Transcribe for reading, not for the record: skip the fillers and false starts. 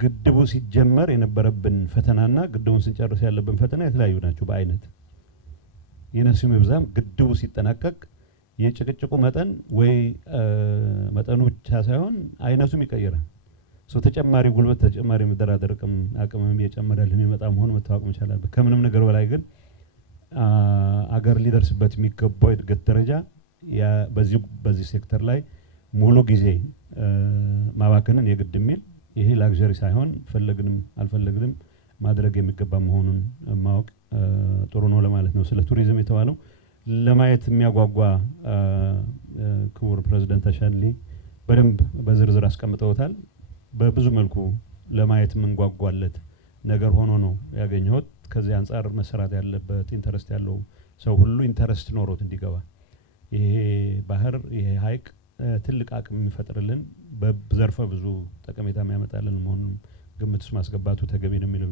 ግድቡ ሲጀመር የነበረብን ፈተናና ግድቡን ስንጨርስ ያለብን ፈተና የተለያዩ ናቸው በአይነት የነሱም ይብዛም ግድቡ ሲጠናቀቅ የጭቅጭቁ መጠን ወይ መጠኑ ብቻ ሳይሆን አይነቱም ይቀየራል ተጨማሪ ጉልበት ተጨማሪ መደራደር አቅምም እየጨመረልን የሚመጣ መሆኑ መታወቅ መቻል አለበት ከምንም ነገር በላይ ግን አገር ሊደርስበት የሚገባው እድገት ደረጃ በዚህ ሴክተር ላይ ሙሉ ጊዜ ማባከንን የግድ የሚል ይሄ ላክዠሪ ሳይሆን ፈለግንም አልፈለግንም ማድረግ የሚገባ መሆኑን ማወቅ ጥሩ ነው ለማለት ነው ስለ ቱሪዝም የተባለው ለማየት የሚያጓጓ ክቡር ፕሬዝዳንት አሻድሊ በደንብ በዝርዝር አስቀምጠውታል በብዙ መልኩ ለማየት መንጓጓለት ነገር ሆኖ ነው ያገኘሁት ከዚህ አንፃር መሰራት ያለበት ኢንተረስት ያለው ሰው ሁሉ ኢንተረስት ኖሮት እንዲገባ ይሄ ባህር ይሄ ሃይቅ ትልቅ አቅም የሚፈጥርልን በዘርፈ ብዙ ጠቀሜታ የሚያመጣልን መሆኑን ግምት ውስጥ ማስገባቱ ተገቢ ነው የሚለው